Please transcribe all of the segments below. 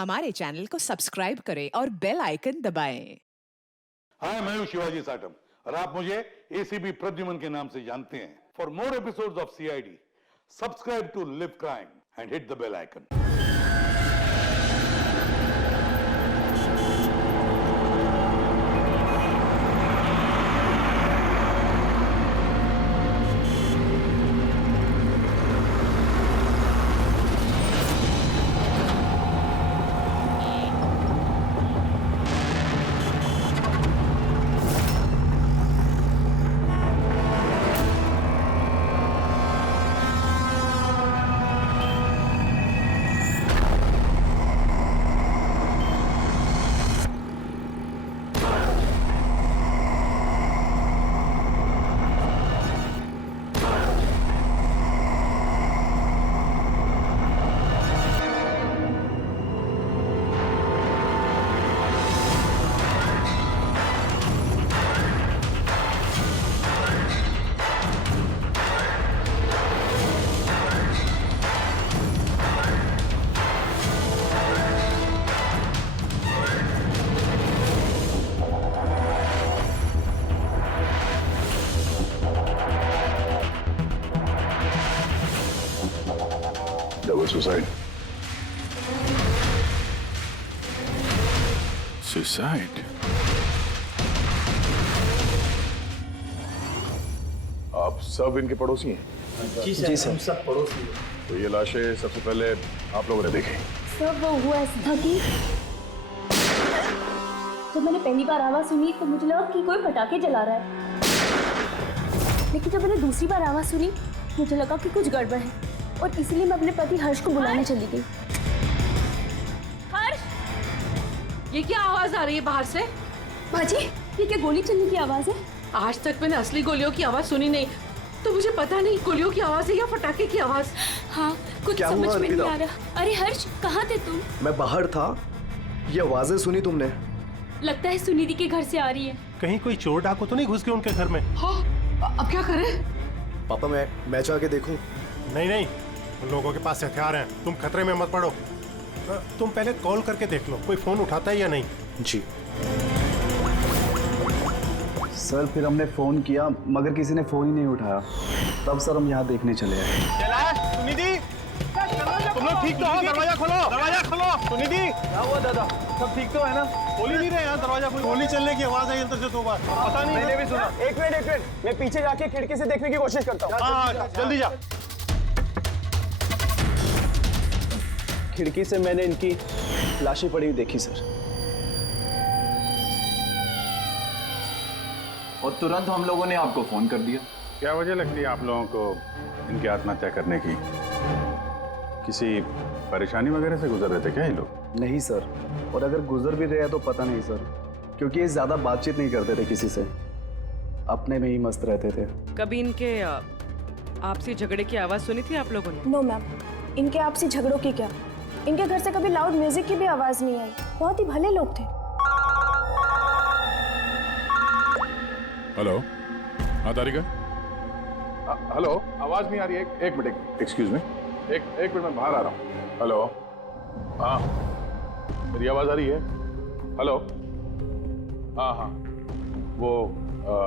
हमारे चैनल को सब्सक्राइब करें और बेल आइकन दबाएं। हाय, मैं हूं शिवाजी साटम और आप मुझे एसीपी प्रद्युमन के नाम से जानते हैं। For more episodes of CID, subscribe to live crime and hit the bell icon. Double suicide. Suicide? आप सब इनके पड़ोसी हैं? जी सर, हम सब पड़ोसी हैं। तो ये लाशें सबसे पहले आप लोगों ने देखी? सर वो हुआ ऐसा था कि जब मैंने पहली बार आवाज सुनी तो मुझे लगा कि कोई पटाखे जला रहा है, लेकिन जब मैंने दूसरी बार आवाज सुनी मुझे लगा कि कुछ गड़बड़ है और इसीलिए मैं अपने पति हर्ष को बुलाने चली गई। हर्ष, ये क्या आवाज आ रही है बाहर से? बाजी, ये क्या गोली चलने की आवाज है? आज तक मैंने असली गोलियों की आवाज सुनी नहीं, तो मुझे पता नहीं गोलियों की आवाज है या पटाखे की आवाज। हाँ, कुछ समझ में नहीं आ रहा। अरे हर्ष, कहाँ थे तुम? मैं बाहर था, ये आवाजें सुनी तुमने? लगता है सुनिधि के घर से आ रही है। कहीं कोई चोर डाकू तो नहीं घुस गए उनके घर में? हाँ, अब क्या करें? पापा मैं जाके देखूं? नहीं, उन लोगों के पास हथियार हैं, तुम खतरे में मत पड़ो। तुम पहले कॉल करके देख लो कोई फोन उठाता है या नहीं। जी सर, फिर हमने फोन किया मगर किसी ने फोन ही नहीं उठाया। तब सर हम यहाँ देखने चले आए। सुनिधि, तुम लोग ठीक तो हो? दरवाजा खोलो। सुनिधि, क्या हुआ दादा? सब ठीक तो है ना? खोल ही नहीं रहे यार दरवाजा। गोली चलने की आवाज आई अंदर से 2 बार। पता नहीं, मैंने भी सुना। एक मिनट, मैं पीछे जाके खिड़की से देखने की कोशिश करता हूँ। हाँ, जल्दी जा। खिड़की से मैंने इनकी लाशें पड़ी हुई देखी सर, और तुरंत हम लोगों ने आपको फोन कर दिया। क्या वजह लगती है आप लोगों को इनकी आत्महत्या करने की? किसी परेशानी वगैरह से गुजर रहे थे क्या ये लोग? नहीं सर, और अगर गुजर भी रहे तो पता नहीं सर, क्योंकि ये ज्यादा बातचीत नहीं करते थे किसी से, अपने में ही मस्त रहते थे। कभी इनके आपसी झगड़े की आवाज सुनी थी आप लोगों ने? नो मैम, इनके आपसी झगड़ों की क्या, इनके घर से कभी लाउड म्यूजिक की भी आवाज नहीं आई। बहुत ही भले लोग थे। हेलो, हाँ तारिका। हेलो, आवाज नहीं आ रही है। एक मिनट, एक्सक्यूज मी, एक मिनट, मैं बाहर आ रहा हूँ। हेलो, हाँ, मेरी आवाज आ रही है? हेलो, हाँ, वो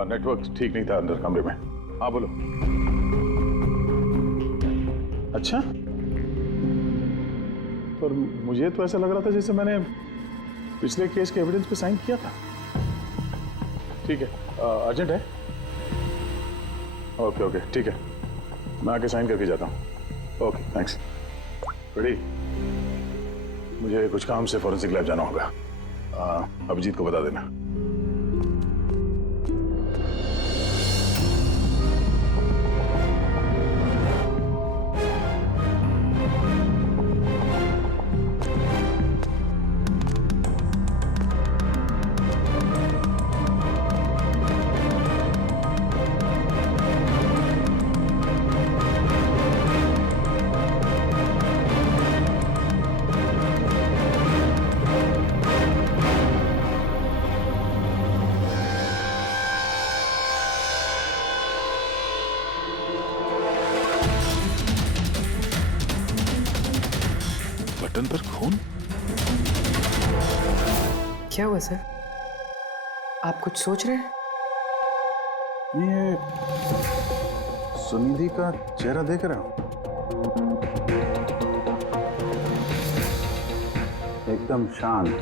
नेटवर्क ठीक नहीं था अंदर कमरे में। हाँ बोलो। अच्छा, पर मुझे तो ऐसा लग रहा था जैसे मैंने पिछले केस के एविडेंस पे साइन किया था। ठीक है, अर्जेंट है? ओके, ठीक है, मैं आके साइन करके जाता हूँ। Okay, thanks. रेडी? मुझे कुछ काम से फॉरेंसिक लैब जाना होगा। अभिजीत को बता देना। बटन पर खून? क्या हुआ सर? आप कुछ सोच रहे हैं? ये सुनिधि का चेहरा देख रहे हो? एकदम शांत,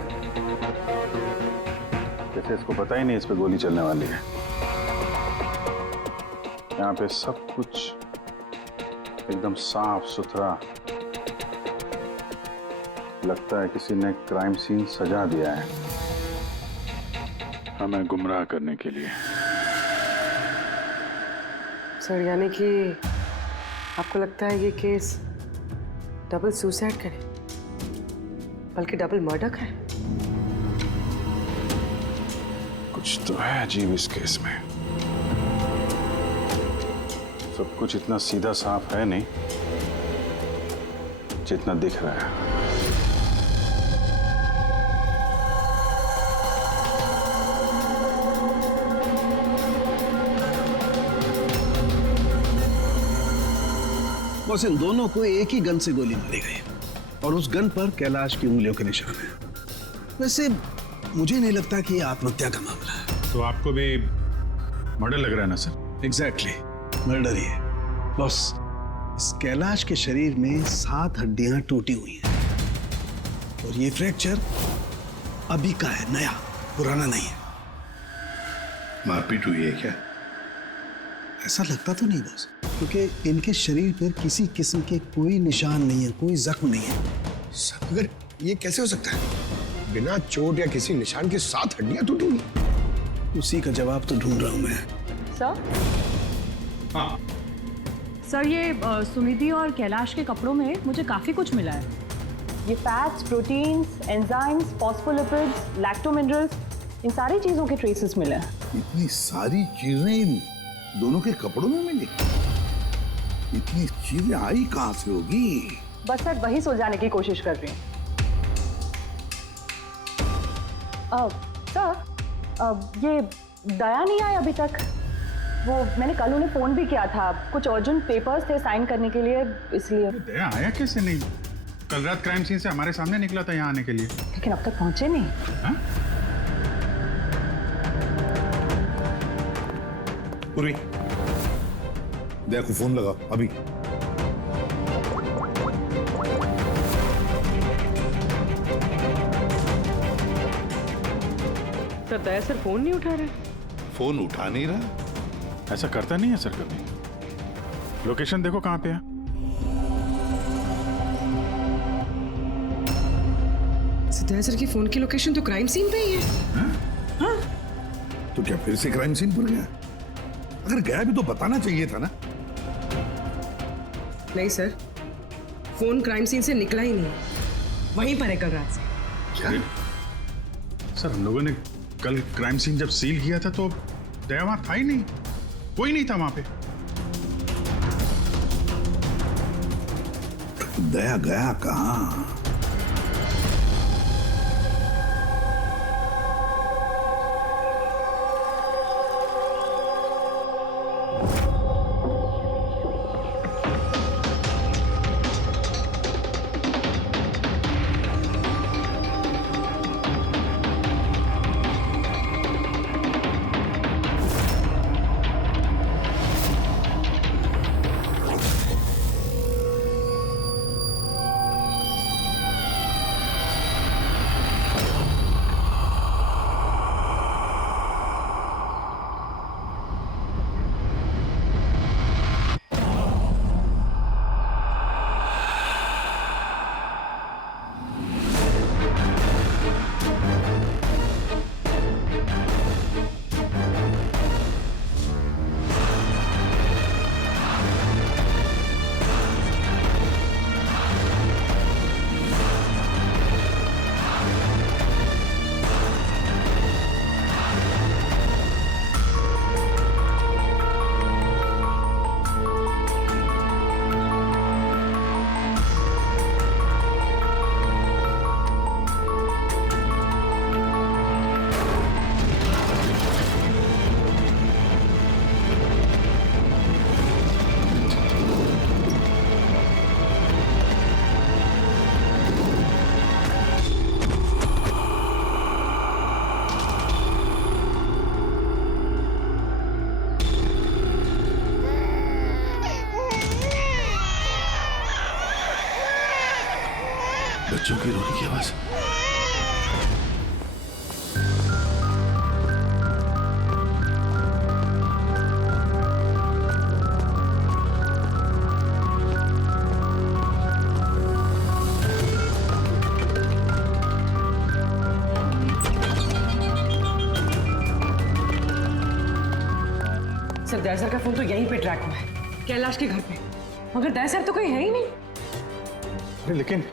जैसे इसको पता ही नहीं इस पे गोली चलने वाली है। यहाँ पे सब कुछ एकदम साफ सुथरा, लगता है किसी ने क्राइम सीन सजा दिया है हमें गुमराह करने के लिए। सर यानी कि आपको लगता है ये केस डबल सुसाइड का नहीं बल्कि डबल मर्डर का है? कुछ तो है अजीब इस केस में। सब कुछ इतना सीधा साफ है नहीं जितना दिख रहा है। बस इन दोनों को एक ही गन से गोली मारी गई और उस गन पर कैलाश की उंगलियों के निशान है। वैसे मुझे नहीं लगता कि ये आत्महत्या का मामला है। तो आपको भी मर्डर लग रहा है ना सर? एग्जैक्टली, मर्डर ही है। बस इस कैलाश के शरीर में 7 हड्डियां टूटी हुई हैं और ये फ्रैक्चर अभी का है, नया, पुराना नहीं है। मारपीट हुई है क्या? ऐसा लगता तो नहीं बॉस, क्योंकि इनके शरीर पर किसी किस्म के कोई निशान नहीं है, कोई जख्म नहीं है। सर मगर ये कैसे हो सकता है? बिना चोट या किसी निशान के 7 हड्डियां टूटी हुई। उसी का जवाब तो ढूंढ रहा हूं मैं। सर? हाँ सर ये सुनिधि और कैलाश के कपड़ों में मुझे काफी कुछ मिला है। ये फैट्स, प्रोटीन्स, एंजाइम्स, फॉस्फोलिपिड्स, लैक्टोमिनरल्स, इन सारी चीजों के ट्रेसेस मिले हैं। इतनी सारी चीजें इन दोनों के कपड़ों में मिली? इतनी चीजें आई कहां से होगी? बस सर वही सुलझाने की कोशिश कर रही हूँ। सर ये दया नहीं आई अभी तक। वो मैंने कल उन्हें फोन भी किया था, कुछ अर्जेंट पेपर्स थे साइन करने के लिए, इसलिए। दया आया कैसे नहीं? कल रात क्राइम सीन से हमारे सामने निकला था यहाँ आने के लिए। लेकिन अब तक पहुंचे नहीं। हाँ? पूर्वी, दया को फोन लगा अभी। सर दया सर फोन नहीं उठा रहे। फोन उठा नहीं रहा। ऐसा करता नहीं है सर कभी। लोकेशन देखो कहाँ पे है। दया सर की फोन की लोकेशन तो क्राइम सीन पे ही है। हाँ? तो क्या फिर से क्राइम सीन पर गया? अगर गया भी तो बताना चाहिए था ना। नहीं सर, फोन क्राइम सीन से निकला ही नहीं, वहीं पर है कल रात से। क्या? सर हम लोगों ने कल क्राइम सीन जब सील किया था तो दया वहां था ही नहीं, कोई नहीं था वहां पे। दया गया कहाँ? बच्चों की रोने की आवाज। सर दया का फोन तो यहीं पे ट्रैक हुआ है, कैलाश के घर पे, मगर दया तो कहीं है ही नहीं। अरे लेकिन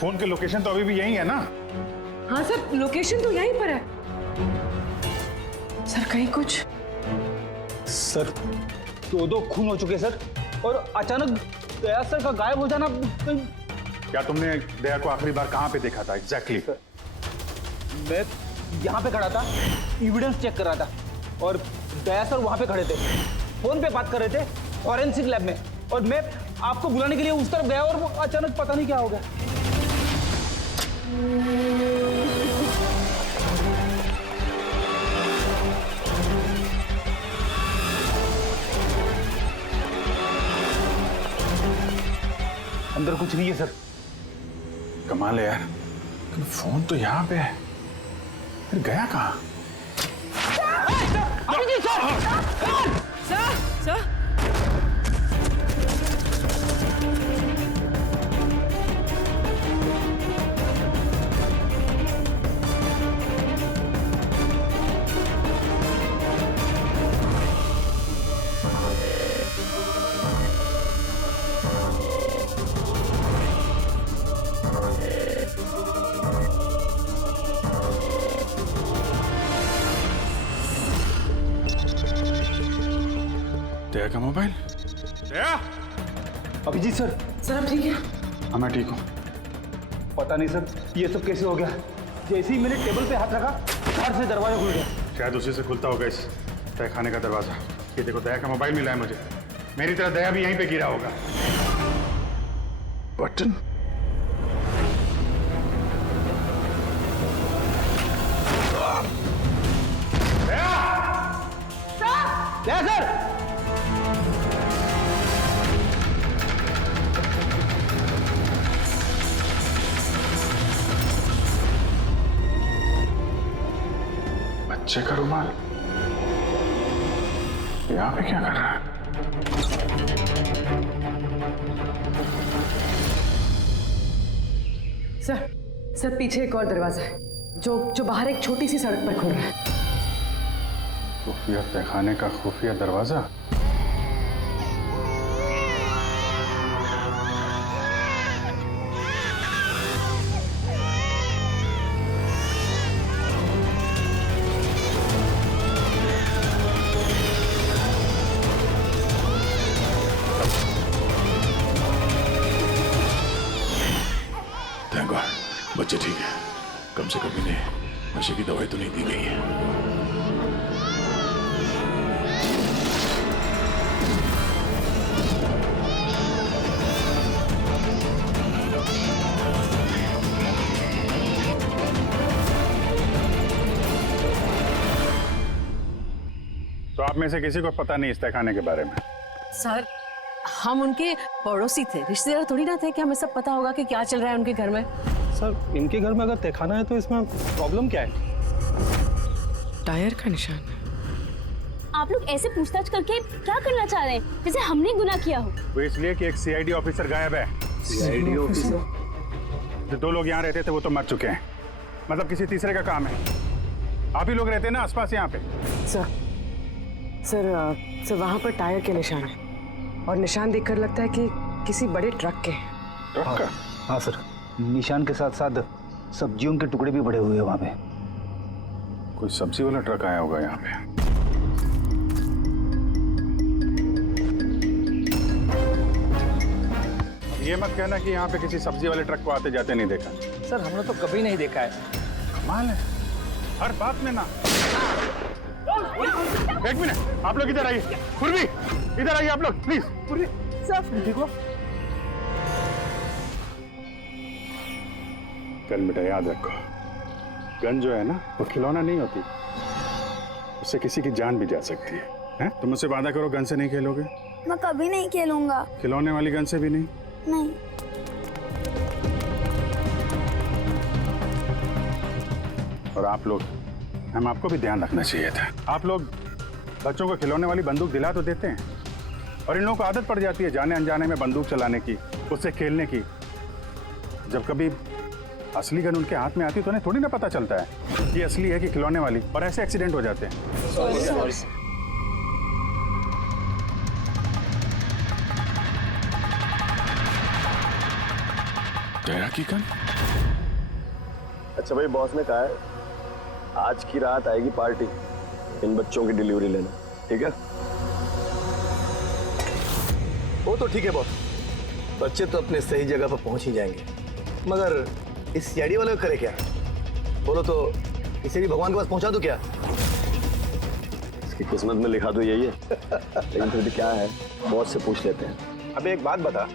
फोन के लोकेशन तो अभी भी यही है ना? हाँ सर, लोकेशन तो यहीं पर है। सर कहीं कुछ? सर 2 खून हो चुके सर, और अचानक दया सर का गायब हो जाना। क्या तुमने दया को आखिरी बार कहाँ पे देखा था एग्जैक्टली? मैं यहाँ पे खड़ा था, एविडेंस चेक कर रहा था, और दया सर वहाँ पे खड़े थे, फोन पे बात कर रहे थे फॉरेंसिक लैब में, और मैं आपको बुलाने के लिए उस तरफ गया और वो अचानक पता नहीं क्या हो गया। अंदर कुछ नहीं है सर। कमाल है यार, लेकिन फोन तो यहाँ पे है, फिर गया कहाँ? सर दया का मोबाइल? दया? अभिजीत सर। सर आप ठीक है? हाँ मैं ठीक हूँ। पता नहीं सर ये सब कैसे हो गया, जैसे ही मैंने टेबल पे हाथ रखा बाहर से दरवाजा खुल गया। शायद उसी से खुलता होगा इस तय खाने का दरवाजा। ये देखो दया का मोबाइल मिला है मुझे, मेरी तरह दया भी यहीं पे गिरा होगा। बटन? दया सर! बच्चे का रुमाल यहाँ पे क्या कर रहा है? सर पीछे एक और दरवाजा है जो बाहर एक छोटी सी सड़क पर खुल रहा है। खुफिया तहखाने का खुफिया दरवाजा? थैंक गॉड, बच्चे ठीक है, कम से कम इन्हें नशे की दवाई तो नहीं दी गई है। तो आप में से किसी को पता नहीं इस तहखाने के बारे में? सर हम उनके पड़ोसी थे, रिश्तेदार थोड़ी ना थे कि हमें सब पता होगा कि क्या चल रहा है उनके घर में। सर इनके घर में अगर तहखाना है तो इसमें प्रॉब्लम क्या है? टायर का निशान। आप लोग ऐसे पूछताछ करके क्या करना चाह रहे हैं, जैसे हमने गुनाह किया हो? वो इसलिए कि एक सीआईडी ऑफिसर गायब है। CID officer? जो 2 लोग यहाँ रहते थे वो तो मर चुके हैं, मतलब किसी तीसरे का काम है। आप ही लोग रहते हैं ना आसपास यहाँ पे? सर वहाँ पर टायर के निशान है, और निशान देखकर लगता है कि किसी बड़े ट्रक के हैं। ट्रक का? हाँ सर, निशान के साथ साथ सब्जियों के टुकड़े भी पड़े हुए हैं वहाँ पे। कोई सब्जी वाला ट्रक आया होगा यहाँ पे। ये मत कहना कि यहाँ पे किसी सब्जी वाले ट्रक को आते जाते नहीं देखा। सर हमने तो कभी नहीं देखा है। कमाल है, हर बात में ना। एक मिनट, आप लोग इधर आइए। पूर्वी, इधर आइए आप लोग प्लीज। पूर्वी सर ठीक हो? गन बेटा याद रखो, गन जो है ना वो खिलौना नहीं होती, उससे किसी की जान भी जा सकती है, हैं? तुम मुझसे वादा करो गन से नहीं खेलोगे? मैं कभी नहीं खेलूंगा। खिलौने वाली गन से भी नहीं? नहीं। और आप लोग, मैम आपको भी ध्यान रखना चाहिए था। आप लोग बच्चों को खिलौने वाली बंदूक दिला तो देते हैं, और इन लोगों को आदत पड़ जाती है जाने अनजाने में बंदूक चलाने की, उससे खेलने की। जब कभी असली गन उनके हाथ में आती है तो उन्हें थोड़ी ना पता चलता है कि असली है कि खिलौने वाली, और ऐसे एक्सीडेंट हो जाते हैं। सॉरी। दया की गन? अच्छा भाई, बॉस ने कहा है आज की रात आएगी पार्टी इन बच्चों की डिलीवरी लेने, ठीक है? वो तो ठीक है बॉस, बच्चे तो अपने सही जगह पर पहुंच ही जाएंगे, मगर इस सीआईडी वाले को करे क्या? बोलो तो इसे भी भगवान के पास पहुंचा दो क्या? इसकी किस्मत में लिखा तो यही है। लेकिन फिर भी क्या है, बॉस से पूछ लेते हैं। अबे एक बात बता,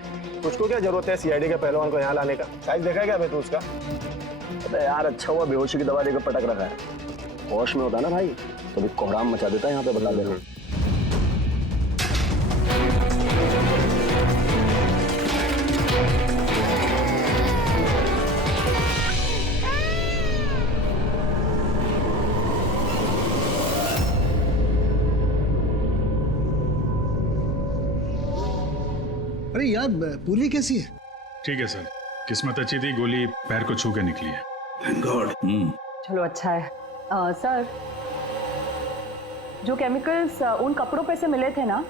तुझको क्या जरूरत है सीआईडी के पहलवान को यहाँ लाने का? साइज देखा है क्या अबे तू उसका? अबे यार, अच्छा हुआ बेहोशी की दवा देकर पटक रखा है। होश में होता ना भाई तो भी कोहराम मचा देता है यहाँ पे, बता देना। अरे यार, पूरी कैसी है? ठीक है सर, किस्मत अच्छी थी, गोली पैर को छू के निकली है। Thank God. चलो अच्छा है। सर, जो केमिकल्स उन कपड़ों पे से मिले थे ना,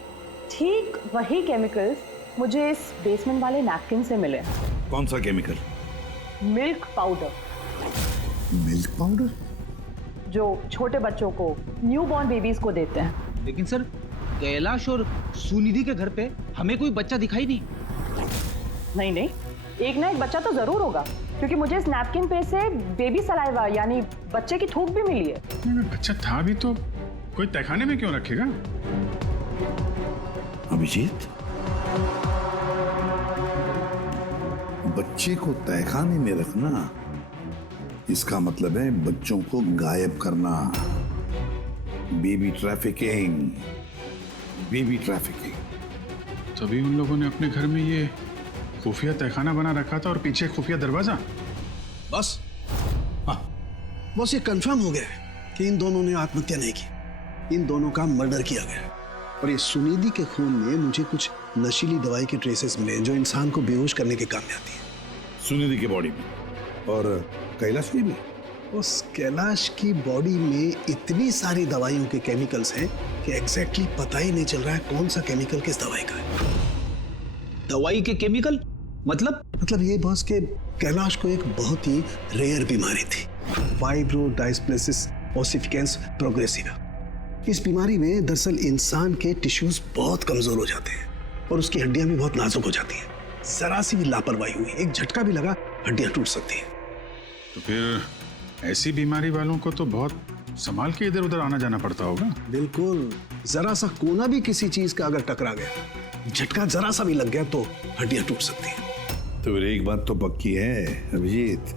ठीक वही केमिकल्स मुझे इस बेसमेंट वाले नैपकिन से मिले। कौन सा chemical? Milk powder. Milk powder? जो छोटे बच्चों को, न्यू बॉर्न बेबीज को देते हैं। लेकिन सर, कैलाश और सुनिधि के घर पे हमें कोई बच्चा दिखाई नहीं। नहीं, एक ना एक बच्चा तो जरूर होगा, क्योंकि मुझे इस नैपकिन पे से बेबी सलाइवा यानी बच्चे की थूक भी मिली है। अगर बच्चा था भी तो कोई तहखाने में क्यों रखेगा? अभिजीत, बच्चे को तहखाने में रखना, इसका मतलब है बच्चों को गायब करना। Baby trafficking, baby trafficking. तभी उन लोगों ने अपने घर में ये खुफिया तहखाना बना रखा था और पीछे खुफिया दरवाजा। बस हाँ, बस ये कंफर्म हो गया है कि इन दोनों ने आत्महत्या नहीं की, इन दोनों का मर्डर किया गया। और ये सुनिधि के खून में मुझे कुछ नशीली दवाई के ट्रेसेस मिले जो इंसान को बेहोश करने के काम में आती है। सुनिधि की बॉडी में और कैलाश की भी? उस कैलाश की बॉडी में इतनी सारी दवाइयों के केमिकल्स हैं कि एग्जैक्टली पता ही नहीं चल रहा है कौन सा केमिकल किस दवाई का है। दवाई के केमिकल? मतलब ये बॉस के कैलाश को एक बहुत ही रेयर बीमारी थी, फाइब्रोडायस्प्लेसिस ओसिफिकेंस प्रोग्रेसिवा। इस बीमारी में दरअसल इंसान के टिश्यूज बहुत कमजोर हो जाते हैं और उसकी हड्डियां भी बहुत नाजुक हो जाती हैं। जरा सी भी लापरवाही हुई, एक झटका भी लगा, हड्डियां टूट सकती हैं। तो फिर ऐसी बीमारी वालों को तो बहुत संभाल के इधर उधर आना जाना पड़ता होगा। बिल्कुल, जरा सा कोना भी किसी चीज का अगर टकरा गया, झटका जरा सा भी लग गया तो हड्डियां टूट सकती हैं। तो फिर एक बात तो पक्की है अभिजीत,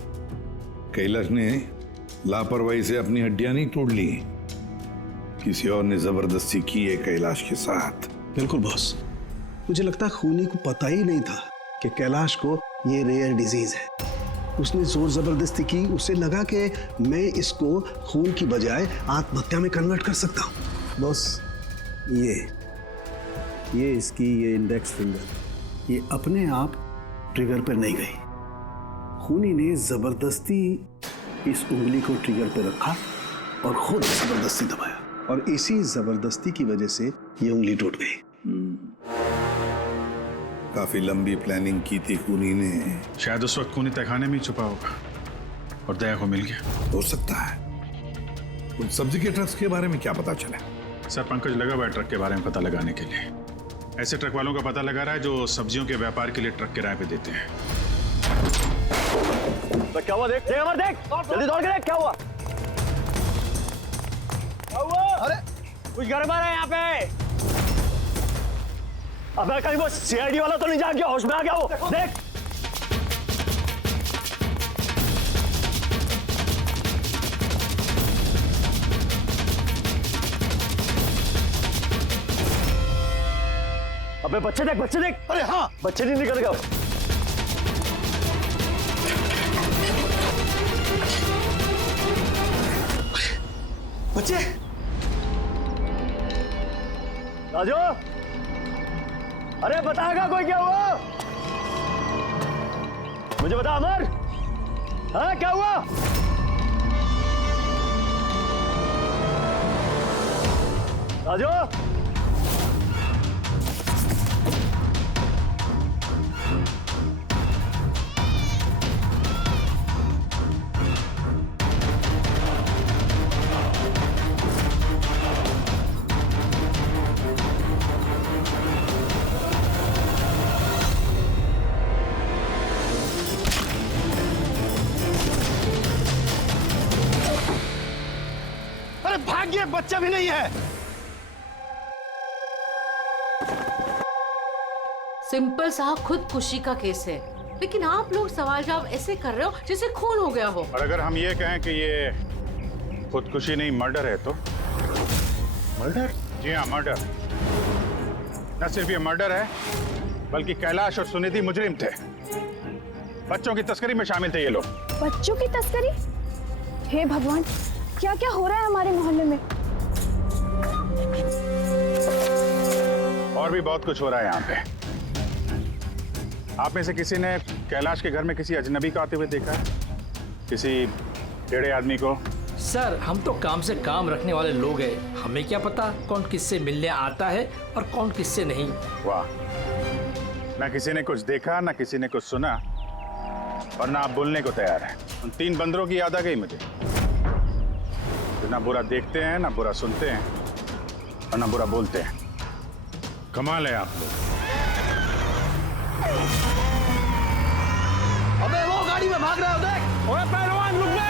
कैलाश ने लापरवाही से अपनी हड्डियां नहीं तोड़ ली, किसी और ने जबरदस्ती की है कैलाश के साथ। बिल्कुल बॉस, मुझे लगता है खूनी को पता ही नहीं था कि कैलाश को ये रेयर डिजीज है। उसने जोर जबरदस्ती की, उसे लगा कि मैं इसको खून की बजाय आत्महत्या में कन्वर्ट कर सकता हूँ। बॉस, ये इसकी ये इंडेक्स फिंगर ये अपने आप ट्रिगर पर नहीं गई, खूनी ने जबरदस्ती इस उंगली को ट्रिगर पर रखा और खुद जबरदस्ती दबाया, और इसी जबरदस्ती की वजह से ये उंगली टूट गई। काफी लंबी प्लानिंग की थी खूनी ने। शायद उस वक्त खूनी तहखाने में ही छुपा होगा और दया को मिल गया। हो सकता है। उन सब्जी के ट्रक्स के बारे में क्या पता चला? सर, पंकज लगा हुआ है ट्रक के बारे में पता लगाने के लिए। ऐसे ट्रक वालों का पता लगा रहा है जो सब्जियों के व्यापार के लिए ट्रक किराए पे देते हैं। तो क्या हुआ? देख अमर, देख जल्दी दौड़ के देख क्या हुआ। अरे कुछ गड़बड़ है यहाँ पे। अबे कहीं वो सीआईडी वाला तो नहीं जाग गया, होश में आ गया वो? देख अबे बच्चे देख, बच्चे देख। अरे हाँ, बच्चे नहीं निकल गए। बच्चे राजू, अरे बताएगा कोई क्या हुआ? मुझे बता अमर, हाँ क्या हुआ? राजू, अरे भाग्य, बच्चा भी नहीं है। सिंपल सा खुदकुशी का केस है, लेकिन आप लोग सवाल जवाब ऐसे कर रहे हो जैसे खून हो गया हो। और अगर हम ये कहें कि ये खुदकुशी नहीं मर्डर है तो? मर्डर? जी हाँ, मर्डर। न सिर्फ ये मर्डर है, बल्कि कैलाश और सुनिधि मुजरिम थे। बच्चों की तस्करी में शामिल थे ये लोग। बच्चों की तस्करी? हे भगवान, क्या क्या हो रहा है हमारे मोहल्ले में? और भी बहुत कुछ हो रहा है यहाँ पे। आप में से किसी ने कैलाश के घर में किसी अजनबी को आते हुए देखा है? किसी टेढ़े आदमी को? सर, हम तो काम से काम रखने वाले लोग हैं, हमें क्या पता कौन किससे मिलने आता है और कौन किससे नहीं। वाह, ना किसी ने कुछ देखा, ना किसी ने कुछ सुना, और ना आप बोलने को तैयार हैं। उन 3 बंदरों की याद आ गई मुझे, जो ना बुरा देखते हैं, ना बुरा सुनते हैं, और ना बुरा बोलते हैं। कमाल है आप लोग। अबे वो गाड़ी में भाग रहा है, देख। ओए पहलवान, रुक गए।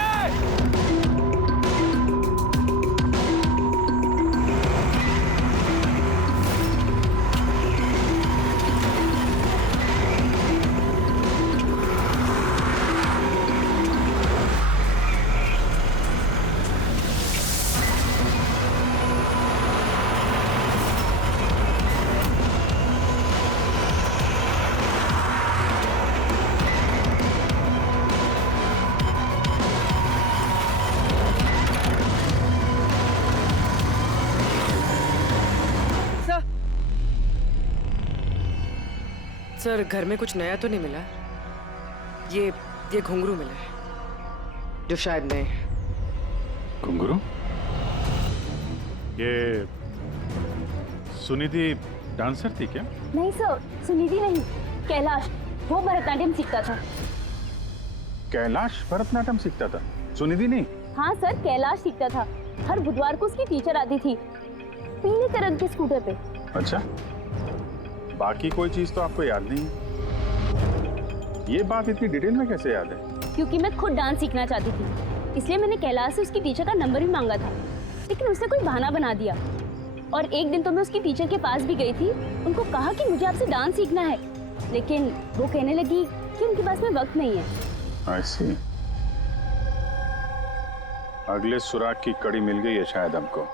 सर, घर में कुछ नया तो नहीं मिला? ये घुंघरू मिला है, जो शायद नए हैं। घुंघरू? ये सुनिधि डांसर थी क्या? नहीं सर, सुनिधि नहीं, कैलाश। वो भरतनाट्यम सीखता था। कैलाश भरतनाट्यम सीखता था, सुनिधि नहीं? हाँ सर, कैलाश सीखता था। हर बुधवार को उसकी टीचर आती थी, पीले रंग के स्कूटर पे। अच्छा, बाकी कोई चीज तो आपको याद नहीं है? ये बात इतनी डिटेल में कैसे याद है? क्योंकि मैं खुद डांस सीखना चाहती थी, इसलिए मैंने कैलाश से उसकी टीचर का नंबर भी मांगा था, लेकिन उसने कोई बहाना बना दिया। और एक दिन तो मैं उसकी टीचर के पास भी गई थी, उनको कहा कि मुझे आपसे डांस सीखना है, लेकिन वो कहने लगी कि उनके पास में वक्त नहीं है। I see। अगले सुराग की कड़ी मिल गई है शायद हमको।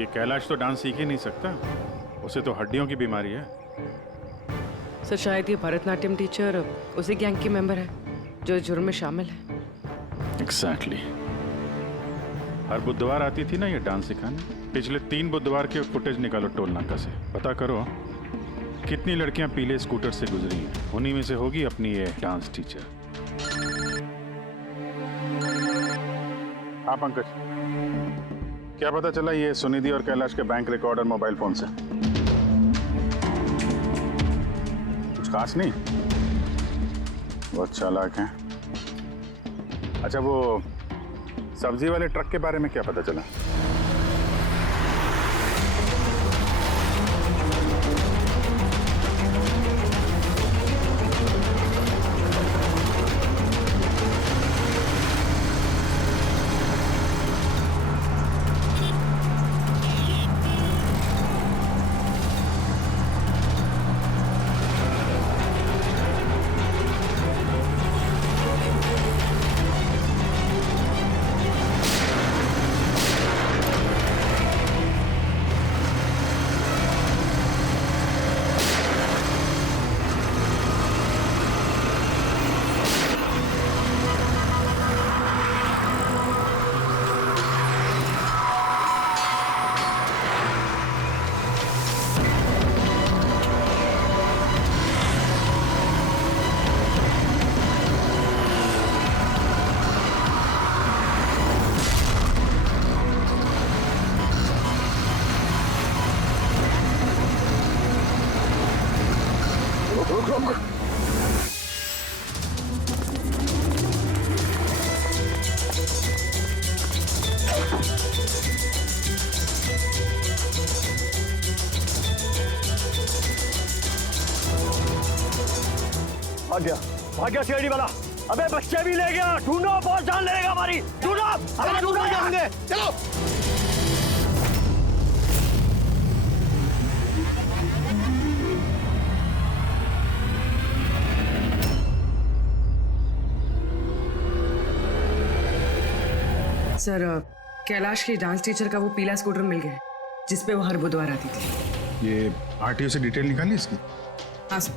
ये कैलाश तो डांस सीख ही नहीं सकता, उसे तो हड्डियों की बीमारी है। सर, शायद ये भरतनाट्यम टीचर उसी गैंग की मेंबर है जो जुर्म में शामिल है। एग्जैक्टली। हर बुधवार आती थी ना ये डांस सिखाने। पिछले 3 बुधवार के फुटेज निकालो टोल नाका से, पता करो कितनी लड़कियां पीले स्कूटर से गुजरी हैं। उन्हीं में से होगी अपनी ये डांस टीचर। हाँ पंकज, क्या पता चला ये सुनिधि और कैलाश के बैंक रिकॉर्ड और मोबाइल फोन से? कुछ खास नहीं, बहुत चालाक हैं। अच्छा, वो सब्जी वाले ट्रक के बारे में क्या पता चला? भाग गया सीआईडी वाला। अबे बच्चे भी ले गया, ढूंढो, बहुत जान लेगा हमारी, ढूंढो, अरे ढूंढो जाएंगे, चलो। सर कैलाश के डांस टीचर का वो पीला स्कूटर मिल गया है जिसपे वो हर बुधवार आती थी। ये आरटीओ से डिटेल निकाली इसकी? हाँ सर,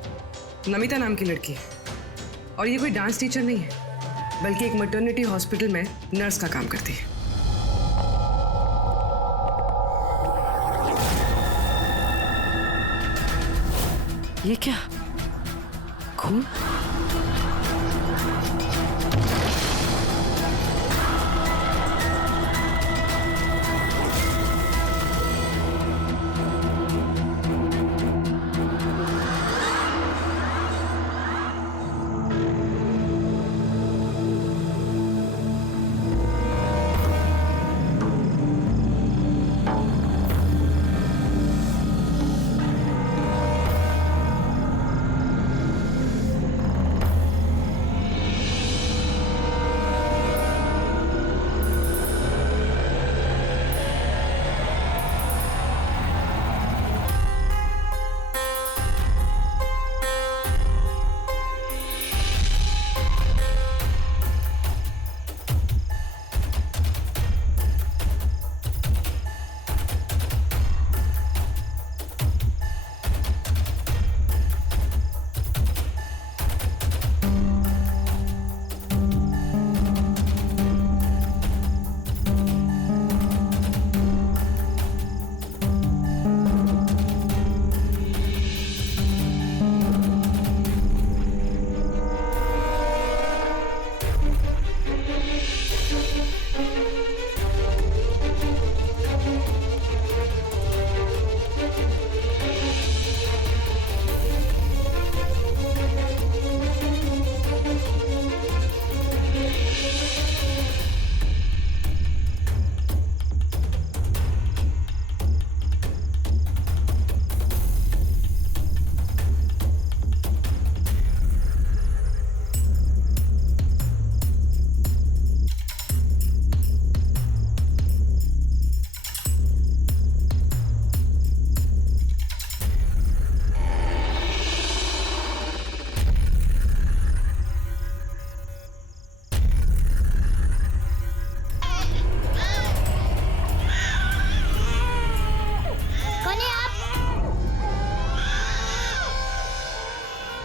नमिता नाम की लड़की है और ये कोई डांस टीचर नहीं है बल्कि एक मैटरनिटी हॉस्पिटल में नर्स का काम करती है। ये क्या खून?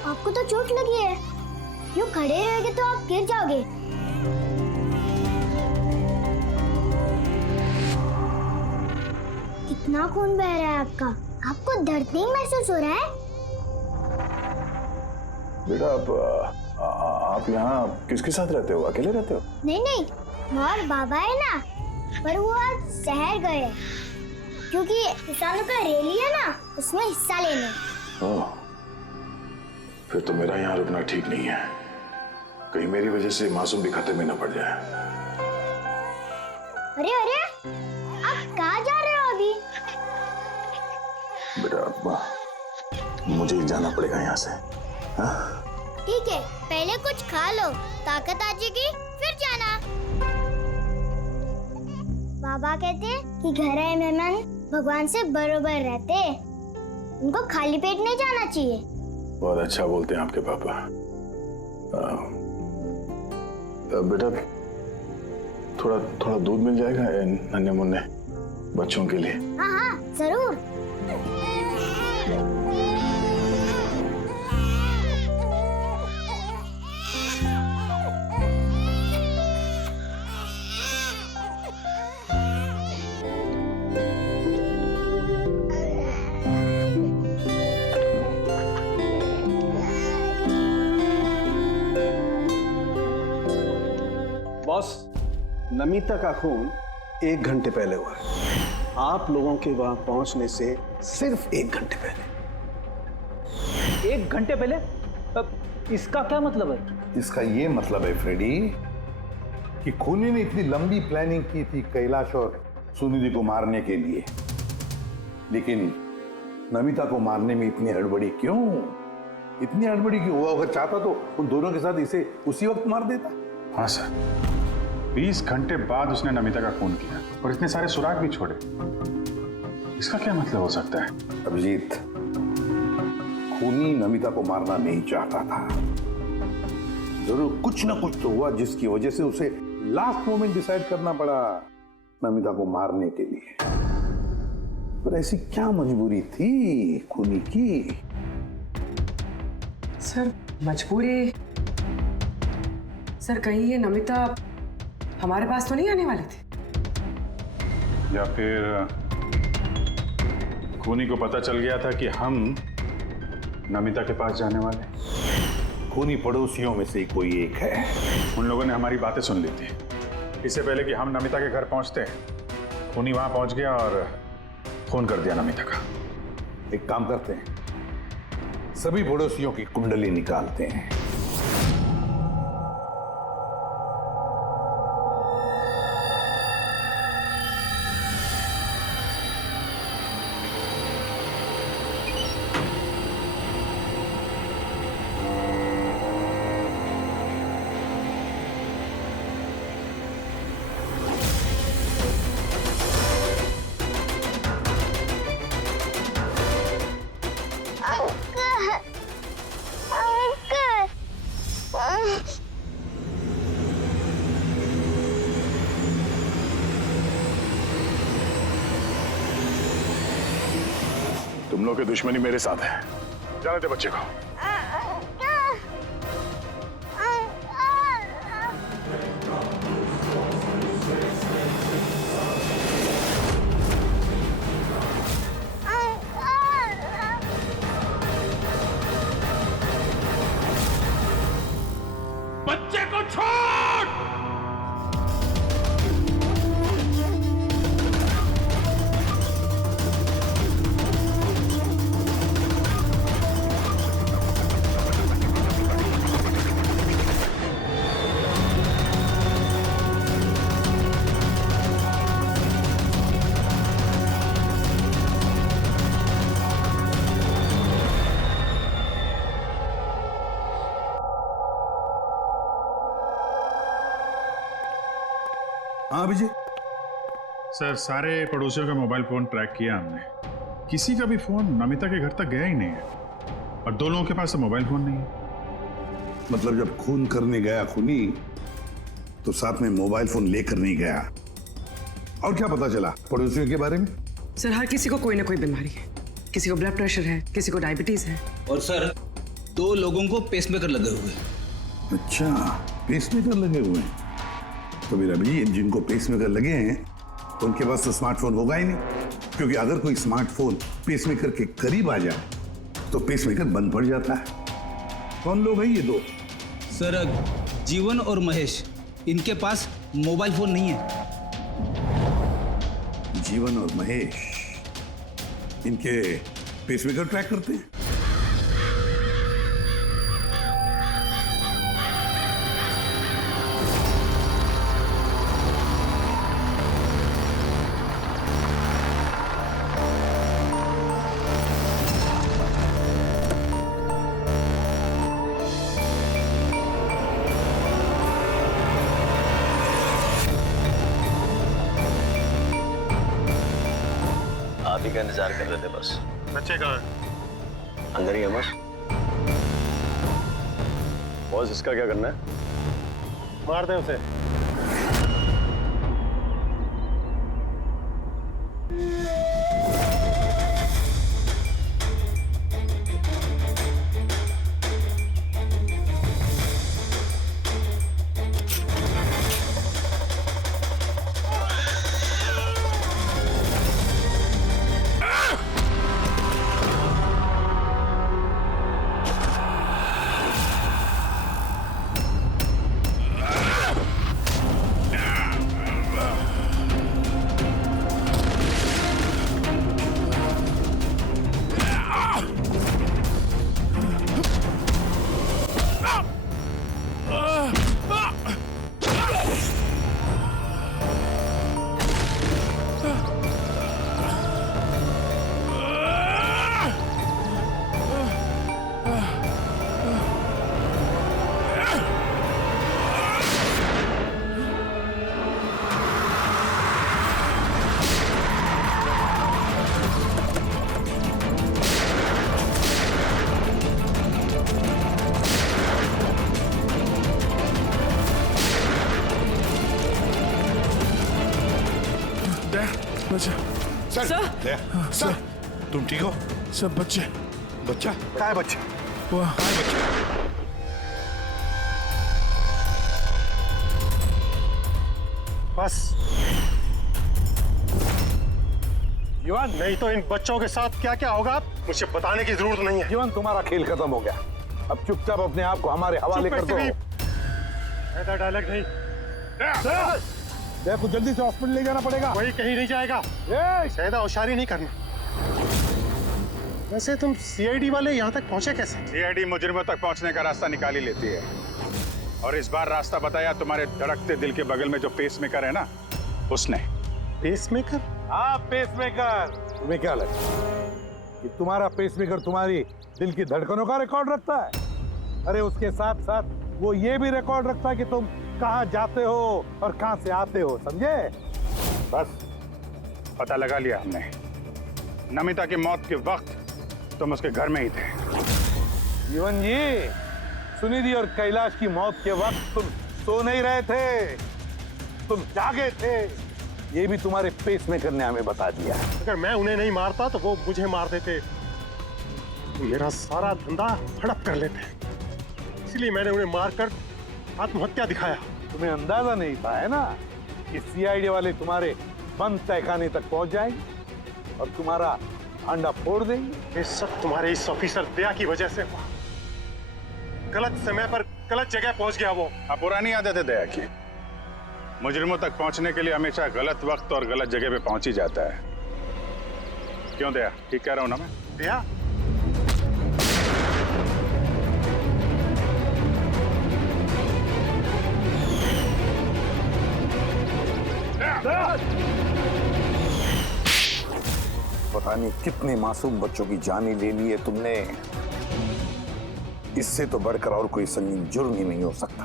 आपको तो चोट लगी है, यूं खड़े रहोगे तो आप गिर जाओगे। कितना खून बह रहा है आपका, आपको दर्द नहीं महसूस हो रहा है? बेटा आप यहाँ किसके साथ रहते हो? अकेले रहते हो? नहीं नहीं, माँ और बाबा है ना, पर वो आज शहर गए क्योंकि किसानों का रैली है ना, उसमें हिस्सा लेने। ओह, फिर तो मेरा यहाँ रुकना ठीक नहीं है, कहीं मेरी वजह से मासूम भी खतरे में न पड़ जाए। अरे अरे, आप कहाँ जा रहे हो अभी? बेटा मुझे जाना पड़ेगा यहाँ से। हाँ? ठीक है, पहले कुछ खा लो, ताकत आ जाएगी फिर जाना। बाबा कहते हैं कि घर आए मेहमान भगवान से बरोबर रहते, उनको खाली पेट नहीं जाना चाहिए। बहुत अच्छा बोलते हैं आपके पापा। बेटा थोड़ा थोड़ा दूध मिल जाएगा नन्हे मुन्ने बच्चों के लिए? हाँ हाँ जरूर। बॉस, नमिता का खून 1 घंटे पहले हुआ है, आप लोगों के वहां पहुंचने से सिर्फ 1 घंटे पहले। 1 घंटे पहले? इसका क्या मतलब है? इसका ये मतलब है फ्रेडी कि खूनी ने इतनी लंबी प्लानिंग की थी कैलाश और सुनिधि को मारने के लिए, लेकिन नमिता को मारने में इतनी हड़बड़ी क्यों? इतनी हड़बड़ी क्यों? वो अगर चाहता तो उन दोनों के साथ इसे उसी वक्त मार देता। हाँ सर, 20 घंटे बाद उसने नमिता का खून किया और इतने सारे सुराग भी छोड़े। इसका क्या मतलब हो सकता है? अभिजीत, खूनी नमिता को मारना नहीं चाहता था। जरूर कुछ ना कुछ तो हुआ जिसकी वजह से उसे लास्ट मोमेंट डिसाइड करना पड़ा नमिता को मारने के लिए। पर ऐसी क्या मजबूरी थी खूनी की? सर मजबूरी, सर कहीं ये नमिता हमारे पास तो नहीं आने वाली थी? या फिर खूनी को पता चल गया था कि हम नमिता के पास जाने वाले? खूनी पड़ोसियों में से कोई एक है। उन लोगों ने हमारी बातें सुन ली थी। इससे पहले कि हम नमिता के घर पहुंचते, खूनी वहां पहुंच गया और फोन कर दिया नमिता का। एक काम करते हैं, सभी पड़ोसियों की कुंडली निकालते हैं। तुम लोग की दुश्मनी मेरे साथ है। जाने दे बच्चे को। बच्चे को छोड़। हाँ अभिजीत। सर, सारे पड़ोसियों का मोबाइल फोन ट्रैक किया हमने। किसी का भी फोन नमिता के घर तक गया ही नहीं है और दो लोगों के पास तो मोबाइल फोन नहीं है। मतलब जब खून करने गया खूनी तो साथ में मोबाइल फोन लेकर नहीं गया। और क्या पता चला पड़ोसियों के बारे में? सर हर किसी को कोई ना कोई बीमारी है। किसी को ब्लड प्रेशर है, किसी को डायबिटीज है। और सर 2 लोगों को पेसमेकर लगे हुए। अच्छा, पेसमेकर लगे हुए हैं। तो मेरा भी जिनको पेसमेकर लगे हैं उनके पास तो स्मार्टफोन होगा ही नहीं, क्योंकि अगर कोई स्मार्टफोन पेसमेकर के करीब आ जाए तो पेसमेकर बंद पड़ जाता है। कौन लोग हैं ये 2? सर जीवन और महेश, इनके पास मोबाइल फोन नहीं है। जीवन और महेश इनके पेसमेकर ट्रैक करते हैं। आप ही का इंतजार कर रहे थे बस। बच्चे कहाँ हैं? अंदर ही है बस। बॉस, इसका क्या करना है? मार दे उसे। सर तुम ठीक हो? सब बच्चे बच्चा कहाँ है बच्चे? वाह बस जीवन, नहीं तो इन बच्चों के साथ क्या क्या होगा मुझे बताने की जरूरत नहीं है। जीवन, तुम्हारा खेल खत्म हो गया। अब चुपचाप अपने आप को हमारे हवाले कर दो। ऐसा डायलॉग नहीं। देखो जल्दी से हॉस्पिटल ले जाना पड़ेगा। वही कहीं नहीं जाएगा। ज्यादा होशियारी नहीं करना। वैसे तुम सीआईडी वाले यहाँ तक पहुँचे कैसे? सीआईडी मुजरिमों तक पहुंचने का रास्ता निकाल ही लेती है। और इस बार रास्ता बताया तुम्हारे धड़कते दिल के बगल में जो पेसमेकर है ना, उसने। पेसमेकर? हाँ, पेसमेकर। तुम्हें क्या लगता है कि तुम्हारा पेसमेकर तुम्हारी दिल की धड़कनों का रिकॉर्ड रखता है? अरे उसके साथ साथ वो ये भी रिकॉर्ड रखता है कि तुम कहाँ जाते हो और कहाँ से आते हो, समझे? बस पता लगा लिया हमने। नमिता की मौत के वक्त तुम उसके घर में ही थे। जीवन जी, सुनिधि और कैलाश की मौत के वक्त तुम सो नहीं रहे थे, तुम जागे थे। ये भी तुम्हारे पेसमेकर ने हमें बता दिया। अगर मैं उन्हें नहीं मारता तो वो मुझे मार देते। मेरा सारा धंधा हड़प कर लेते, इसलिए मैंने उन्हें मारकर आत्महत्या दिखाया। तुम्हें अंदाजा नहीं था, है ना, कि सीआईडी वाले तुम्हारे बंद तहखाने तक पहुंच जाएंगे और तुम्हारा अंडा फोड़ देंगे। ये सब तुम्हारे इस ऑफिसर दया की वजह से हुआ। गलत समय पर गलत जगह पहुंच गया वो। पुरानी आदत है दया की। मुजरिमों तक पहुंचने के लिए हमेशा गलत वक्त और गलत जगह पे पहुंच ही जाता है। क्यों दया, ठीक कह रहा हूं ना मैं? दया? पता नहीं कितने मासूम बच्चों की जान ले ली है तुमने। इससे तो बढ़कर और कोई संगीन जुर्म ही नहीं हो सकता।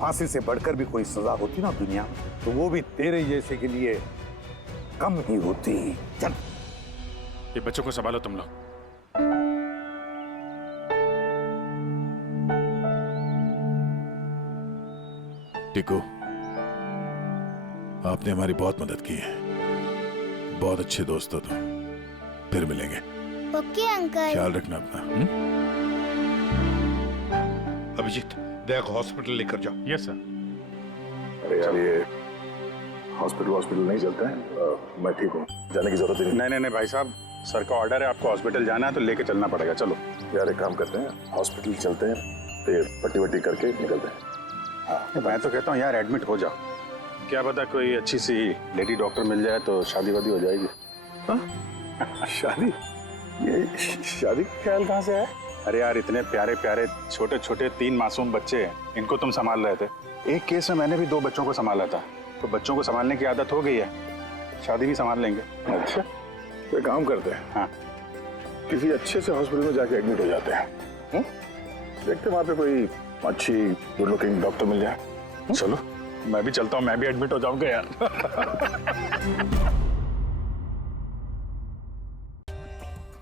फांसी से बढ़कर भी कोई सजा होती ना दुनिया में, तो वो भी तेरे जैसे के लिए कम ही होती। चल, ये बच्चों को संभालो तुम लोग। टिकू, आपने हमारी बहुत मदद की है। बहुत अच्छे दोस्त हो तुम। फिर मिलेंगे। Okay uncle. ख्याल रखना अपना। अभिजीत, दया को हॉस्पिटल लेकर जाओ। Yes sir. अरे यार, ये हॉस्पिटल नहीं चलता है। मैं ठीक हूँ, जाने की जरूरत नहीं। नहीं भाई साहब, सर का ऑर्डर है, आपको हॉस्पिटल जाना है तो लेके चलना पड़ेगा। चलो यार, एक काम करते हैं, हॉस्पिटल चलते हैं, फिर पट्टी वट्टी करके निकलते हैं। हाँ, मैं तो कहता हूँ यार एडमिट हो जाओ। क्या पता कोई अच्छी सी लेडी डॉक्टर मिल जाए तो शादी वादी हो जाएगी। शादी? ये शादी का ख्याल कहाँ से है? अरे यार, इतने प्यारे प्यारे छोटे छोटे 3 मासूम बच्चे हैं, इनको तुम संभाल रहे थे। एक केस में मैंने भी 2 बच्चों को संभाला था, तो बच्चों को संभालने की आदत हो गई है, शादी भी संभाल लेंगे। अच्छा, तो काम करते हैं। हाँ, किसी अच्छे से हॉस्पिटल में जाके एडमिट हो जाते हैं। देखते वहाँ पे कोई अच्छी गुड लुकिंग डॉक्टर मिल जाए। चलो मैं भी चलता हूँ, मैं भी एडमिट हो जाऊंगा यार।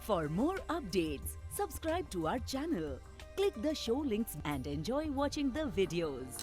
For more updates, subscribe to our channel, click the show links and enjoy watching the videos.